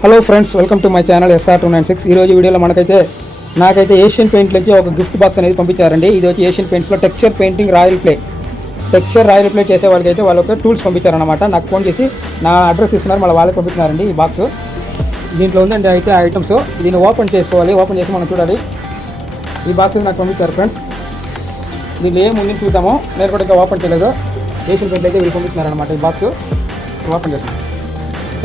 Hello friends, welcome to my channel SR296. ఈరోజు వీడియోలో నాకైతే ఏషియన్ పెయింట్ నుంచి ఒక గిఫ్ట్ బాక్స్ అనేది పంపించారండి. ఇది వచ్చి ఏషియన్ పెయింట్స్లో టెక్స్చర్ పెయింటింగ్ రాయల్ ప్లే చేసే వాళ్ళకైతే వాళ్ళకి టూల్స్ పంపించారనమాట. నాకు ఫోన్ చేసి నా అడ్రస్ ఇస్తున్నారు, మళ్ళీ వాళ్ళకి పంపిస్తున్నారండి. ఈ బాక్స్ దీంట్లో ఉందండి అయితే ఐటమ్స్. దీన్ని ఓపెన్ చేసుకోవాలి. ఓపెన్ చేసి మనం చూడాలి. ఈ బాక్స్ నాకు పంపించారు ఫ్రెండ్స్. దీంట్లో ఏముంది చూద్దాము. నేను కూడా ఇంకా ఓపెన్ చేయలేదు. ఏషియన్ పెయింట్ అయితే వీళ్ళు పంపిస్తున్నారనమాట. ఈ బాక్స్ ఓపెన్ చేస్తాం.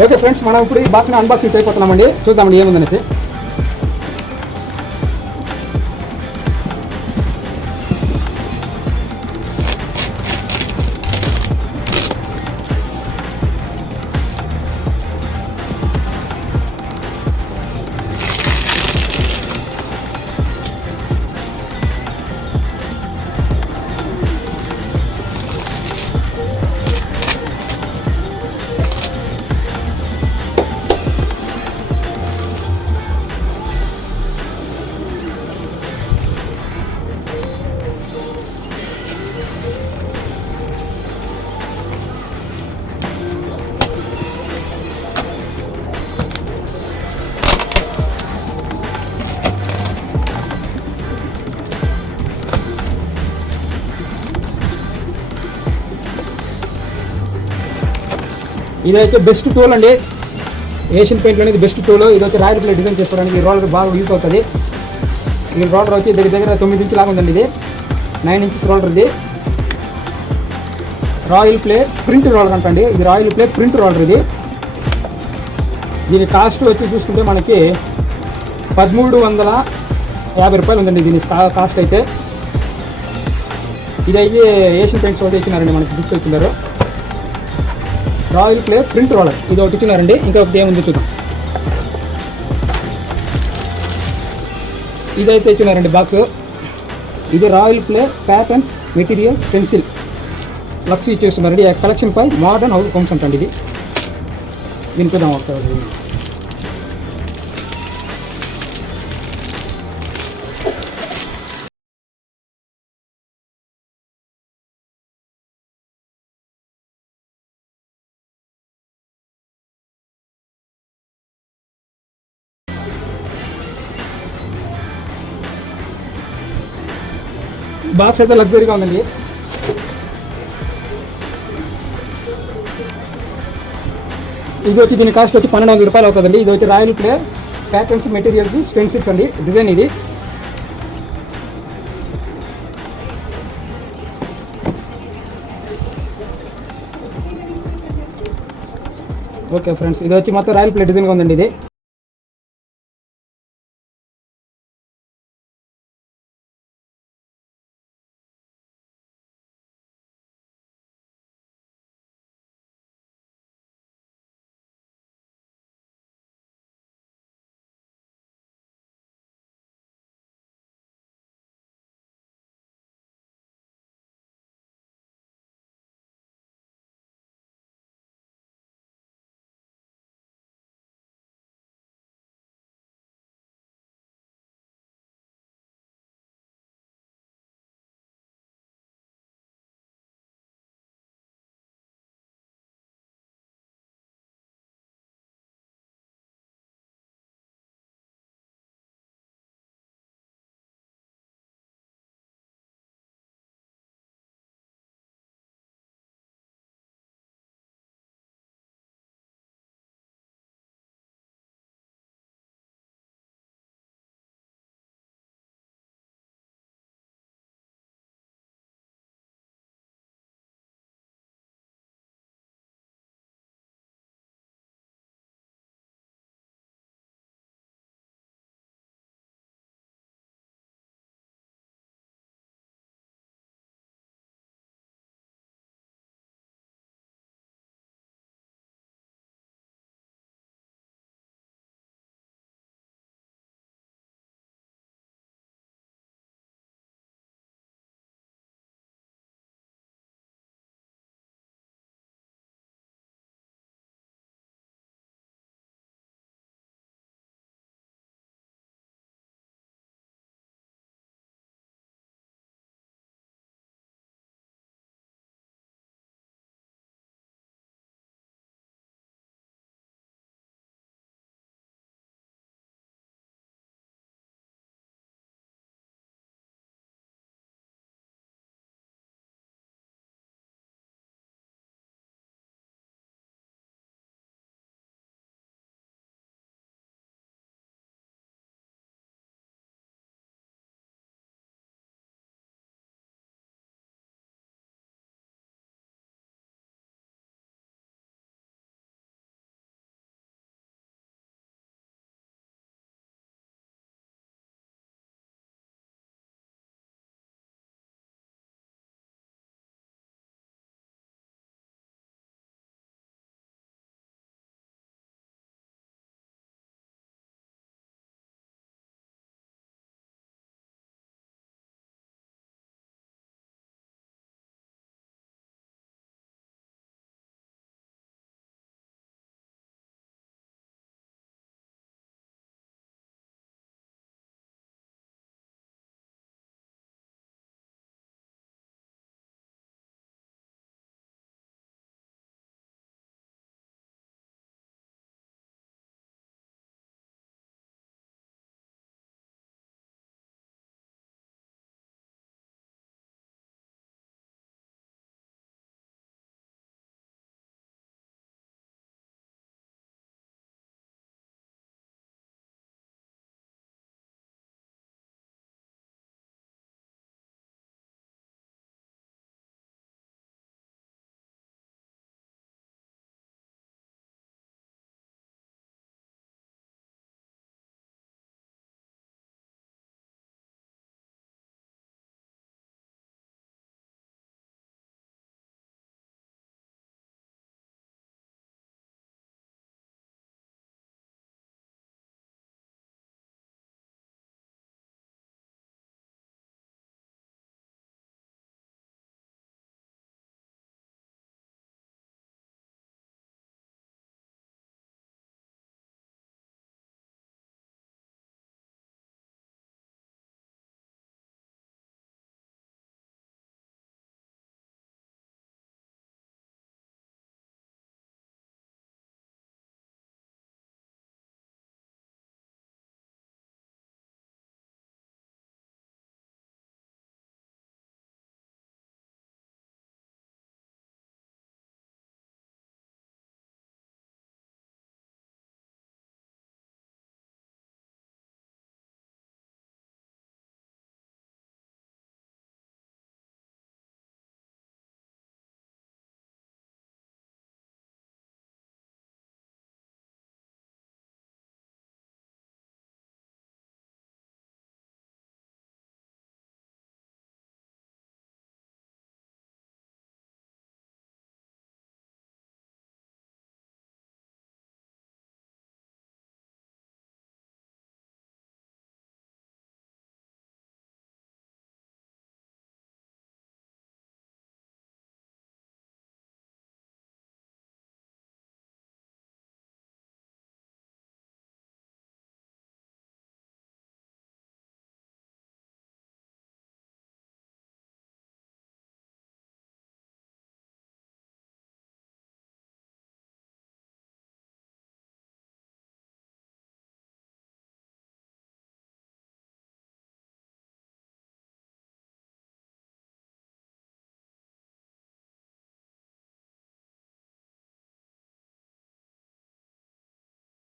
ఓకే ఫ్రెండ్స్, మనం ఇప్పుడు ఈ బాక్స్ని అన్బాక్సింగ్ అయిపోతున్నామండి. చూద్దామండి ఏముందనేసి. ఇదైతే బెస్ట్ టూల్ అండి. ఏషియన్ పెయింట్ అనేది బెస్ట్ టూల్. ఇది వచ్చి రాయల్ ప్లే డిజైన్ చేసుకోవడానికి ఈ రోలర్ బాగా యూజ్ అవుతుంది. ఈ రోలర్ వచ్చి దగ్గర 9 ఇంచులు లాగా ఉందండి. ఇది 9 ఇంచెస్ రోలర్. ఇది రాయల్ ప్లే ప్రింట్ రోలర్ అంటండి. ఇది రాయల్ ప్లే ప్రింట్ రోలర్. దీని కాస్ట్ వచ్చి చూసుకుంటే మనకి 1350 రూపాయలు ఉందండి దీని కాస్ట్ అయితే. ఇదైతే ఏషియన్ పెయింట్స్ ఒకటి ఇచ్చినారండి, మనకి గిఫ్ట్ ఇచ్చినారు. రాయల్ ప్లే ప్రింట్ రోలర్ ఇది ఒకటి ఇచ్చినారండి. ఇంకొకటి ఏముంది చూద్దాం. ఇదైతే ఇచ్చినారండి బాక్స్. ఇది royal play patterns materials pencil lux ఇచ్చేస్తున్నారండి. కలెక్షన్ పై మోడర్న్ హౌస్ హోమ్స్ అంటండి. ఇది దీని చూద్దాం ఒకసారి. బాక్స్ అయితే లగ్జరీగా ఉందండి. ఇది వచ్చి దీని కాస్ట్ వచ్చి 1200 రూపాయలు అవుతుందండి. ఇది వచ్చి royal play patterns materials pencils అండి. డిజైన్ ఇది. ఓకే ఫ్రెండ్స్, ఇది వచ్చి మొత్తం రాయల్ ప్లే డిజైన్గా ఉందండి. ఇది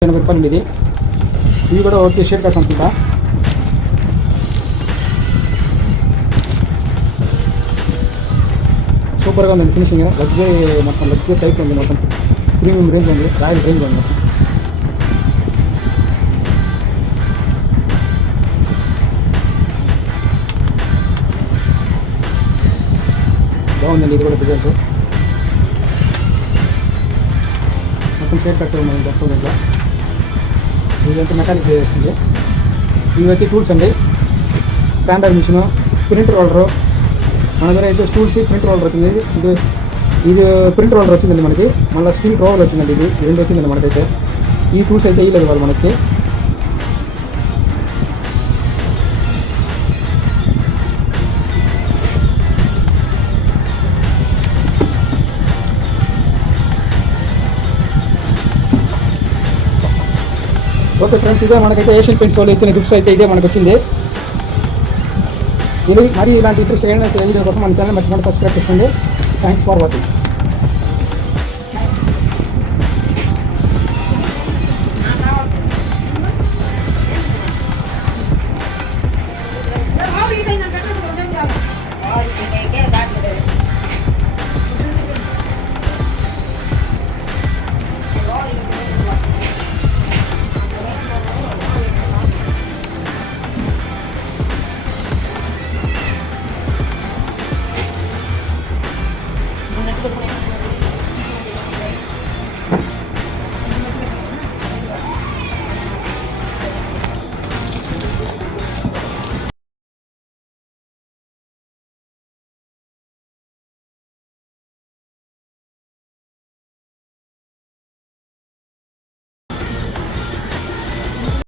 రూపాయలు ఇది. ఇవి కూడా ఒకటి షేడ్ కట్స్ అనుకుంటా. సూపర్గా ఉంది ఫినిషింగ్. లగ్జరీ మొత్తం లగ్జరీ టైప్ ఉంది, మొత్తం ప్రీమియం రేంజ్ ఉంది, రాయల్ రేంజ్ ఉంది మొత్తం. బాగుందండి ఇది కూడా రిజల్ట్. మొత్తం షేడ్ కట్స్ ఉన్నాయి మొత్తం దీంట్లో. ఇదంతా మెకానిక్ చేస్తుంది. ఇవి వచ్చి టూల్స్ అండి. Standard machine, print roller. మన దగ్గర అయితే స్టూల్స్, ప్రింట్ రోలర్ వచ్చింది. ఇది ప్రింట్ రోలర్ వచ్చిందండి మనకి. మళ్ళీ స్టీల్ రోలర్ వచ్చిందండి. ఇది రెండు వచ్చిందండి మనకైతే. ఈ టూల్స్ అయితే వేయలేదు వాళ్ళు మనకి. ఓకే ఫ్రెండ్స్, ఇదే మనకైతే ఏషియన్ పెయింట్స్ వాళ్ళు ఇచ్చిన గిఫ్ట్స్ అయితే ఇదే మనకు వచ్చింది. ఇది మరి ఇలాంటి ఇంట్రెస్ట్ వీడియో కోసం మన ఛానల్ మర్చిపోండి సబ్స్క్రైబ్ చేసుకోండి. Thanks for watching.